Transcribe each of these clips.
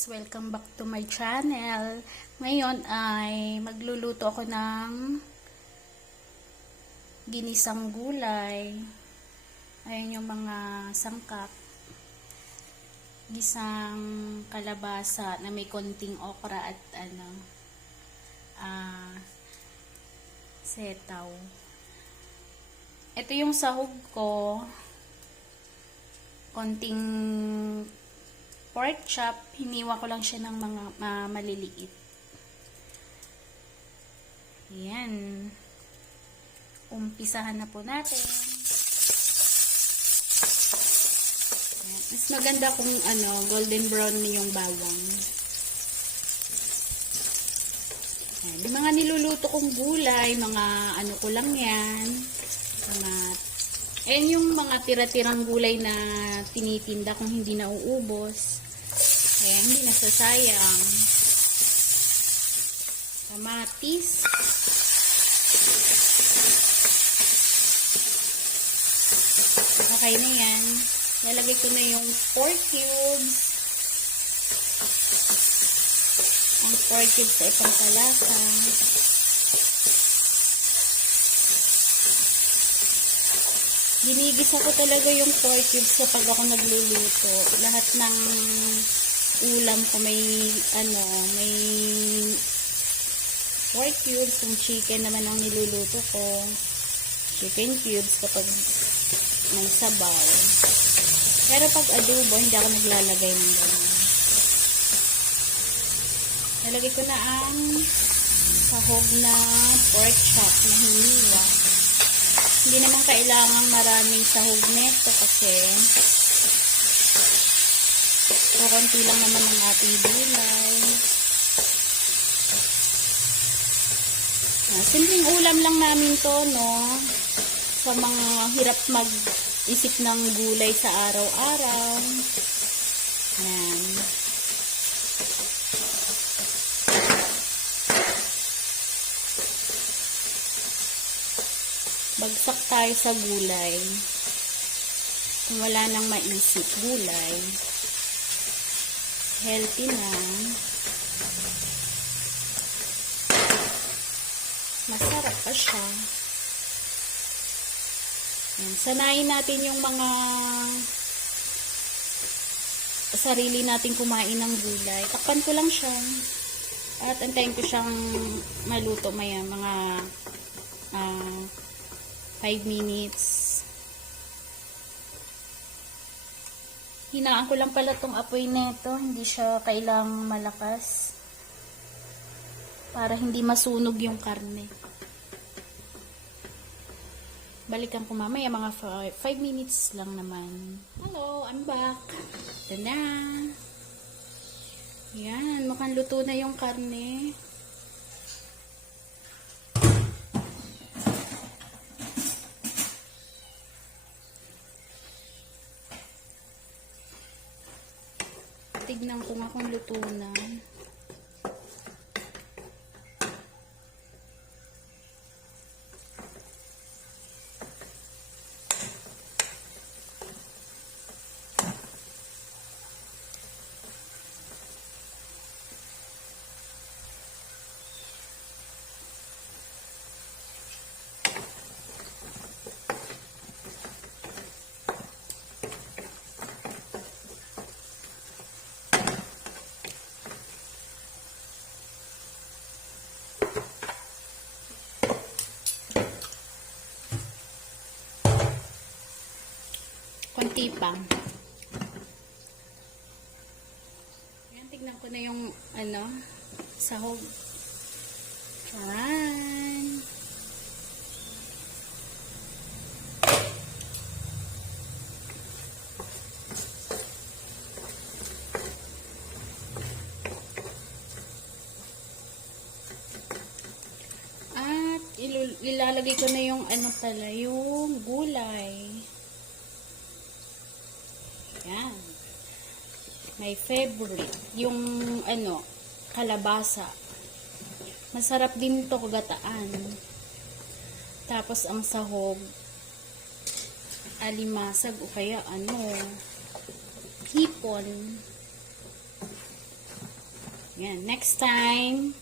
guys! Welcome back to my channel. Ngayon ay magluluto ako ng ginisang gulay. Ayan yung mga sangkap. Gisang kalabasa na may konting okra at ano ah setaw. Ito yung sahog ko. Konting pork chop, hiniwa ko lang siya ng mga ma- maliliit. Yan. Umpisahan na po natin. Yan. Mas maganda kung ano, golden brown na yung bawang. Yan. Yung mga niluluto kong gulay, mga ano ko lang yan. Mga Ayan yung mga tira-tirang gulay na tinitinda kung hindi nauubos. Ayan, hindi nasasayang. Kamatis. Okay na yan. Lalagay ko na yung pork cubes. Ang pork cubes ay pangkalasa. Ginigisa ko talaga yung pork cubes kapag ako nagluluto. Lahat ng ulam ko may ano, may pork cubes, kung chicken naman ang niluluto ko. Chicken cubes kapag may sabaw. Pero pag adobo, hindi ako naglalagay ng ganun. Nalagay ko na ang sahog na pork chop na hiniwa. Hindi naman kailangan maraming sahog neto kasi kakunti lang naman ang ating gulay. Ah, simpleng ulam lang namin to, no? Sa mga hirap mag-isip ng gulay sa araw-araw. Yan. Bagsak tayo sa gulay. Wala nang maisip gulay, healthy na. Masarap pa siya. Yan. Sanayin natin yung mga sarili natin kumain ng gulay. Takpan ko lang siya. At antayin ko siyang maluto maya mga ah 5 minutes. Hinaan ko lang pala tong apoy neto. Hindi siya kailang malakas. Para hindi masunog yung karne. Balikan ko mamaya mga 5 minutes lang naman. Hello, I'm back. Na. Yan, mukhang luto na yung karne. Tignan ko nga na. Konti pa. Yan, tignan ko na yung, ano, sahog. Yan. At ilalagay ko na yung ano pala, yung gulay. Yan. My favorite. Yung, ano, kalabasa. Masarap din to kagataan. Tapos, ang sahog, alimasag o kaya ano, hipon. Yan. Next time,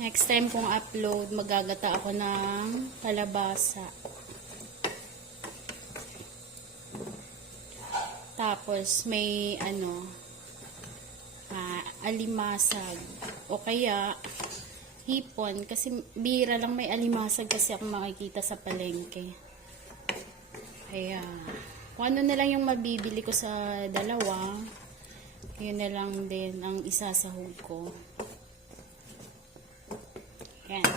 next time kong upload, magagata ako ng kalabasa. Tapos, may ano, ah, alimasag. O kaya, hipon. Kasi, bira lang may alimasag kasi ako makikita sa palengke. Kaya, kung ano na lang yung mabibili ko sa dalawa, yun na lang din ang isasahog ko. Yan.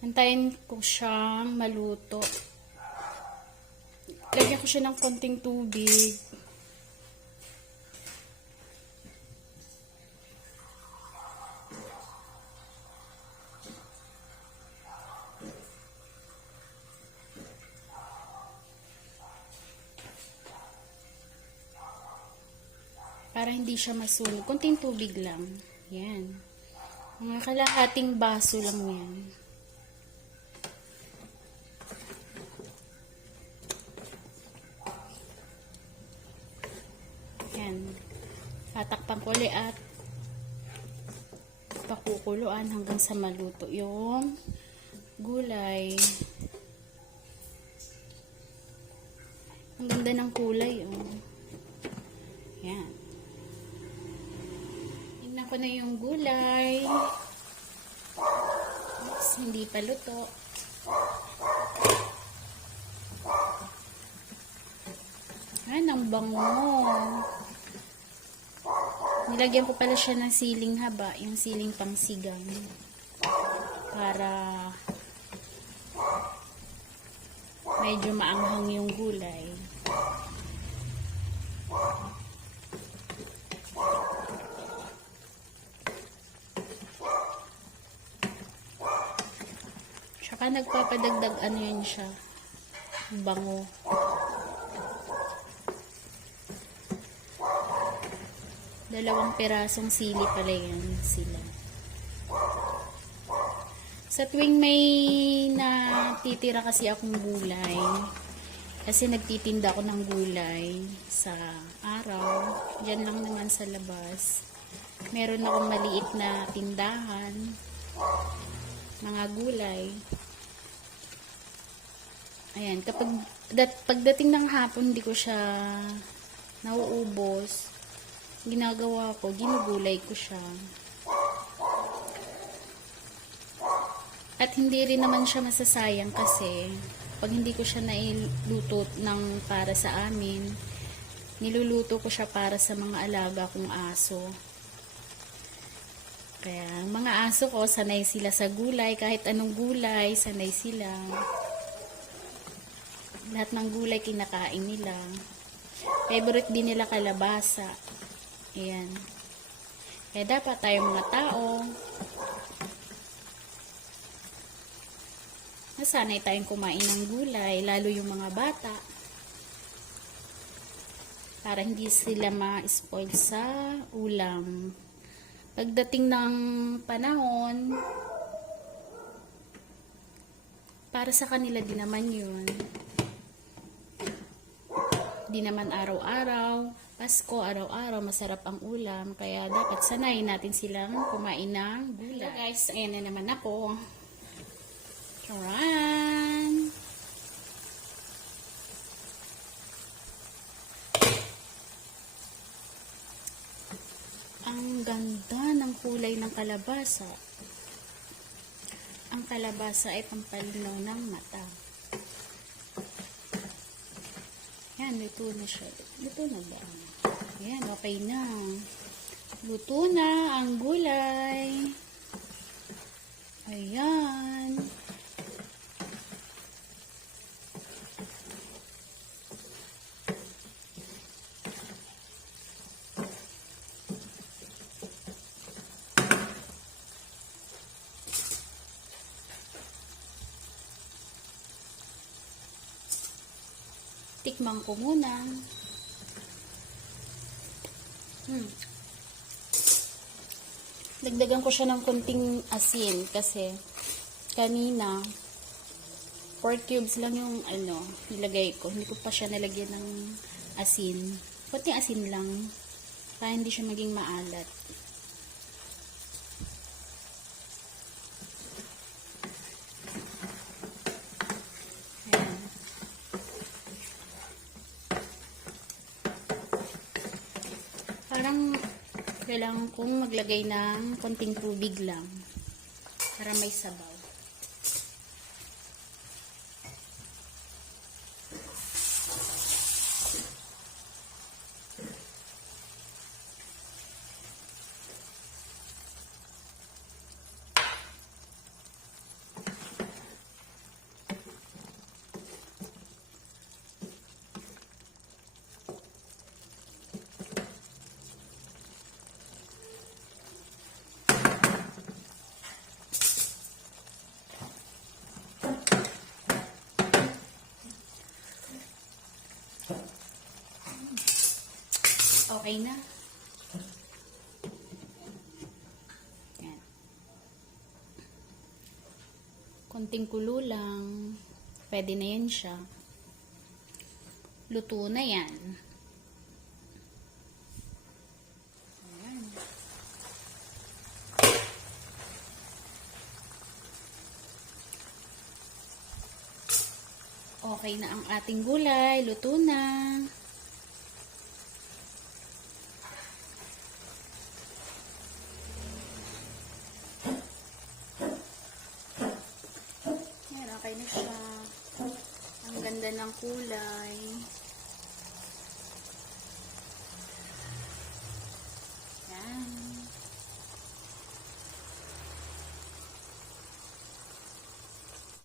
Antayin ko siyang maluto. Lagyan ko siya ng konting tubig. Para hindi siya masunog. Kunting tubig lang. Yan. Mga kalahating baso lang yan. Yan. Tatakpan ko ulit at pakukuluan hanggang sa maluto yung gulay. Ang ganda ng kulay, oh. Yan. Ko na yung gulay. Oops, hindi pa luto. Ay, ang bango. Nilagyan ko pala siya ng siling haba, yung siling pangsigang. Para medyo maanghang yung gulay. Tsaka nagpapadagdag ano yun siya. Bango. Dalawang pirasong sili pala yan sila. Sa tuwing may natitira kasi akong gulay, kasi nagtitinda ako ng gulay sa araw, dyan lang naman sa labas. Meron akong maliit na tindahan, mga gulay. Ayan, kapag dat, pagdating ng hapon, hindi ko siya nauubos. Ginagawa ko, ginugulay ko siya. At hindi rin naman siya masasayang kasi pag hindi ko siya nailuto ng para sa amin, niluluto ko siya para sa mga alaga kong aso. Kaya, mga aso ko, sanay sila sa gulay. Kahit anong gulay, sanay sila. Lahat ng gulay kinakain nila. Favorite din nila kalabasa. Ayan. Kaya dapat tayo mga tao, nasanay tayong kumain ng gulay, lalo yung mga bata. Para hindi sila ma-spoil sa ulam. Pagdating ng panahon, para sa kanila din naman yun. Di naman araw-araw, Pasko, araw-araw, masarap ang ulam. Kaya dapat sanayin natin silang kumain ng gulay. So guys, ayan na naman ako. Charan! Ang ganda ng kulay ng kalabasa. Ang kalabasa ay pampalinaw ng mata. Yan, luto na siya. Luto na ba? Yan, okay na. Luto na ang gulay. Ayan. Tikman ko muna. Hmm. Dagdagan ko siya ng konting asin kasi kanina 4 cubes lang yung ano, nilagay ko. Hindi ko pa siya nalagyan ng asin. Konting asin lang para hindi siya maging maalat. Kailangan kong maglagay ng konting tubig lang para may sabaw. Okay na. Yan. Konting kulo lang. Pwede na yan siya. Luto na yan. Okay na ang ating gulay. Luto na. Yan, okay na siya. Ang ganda ng kulay.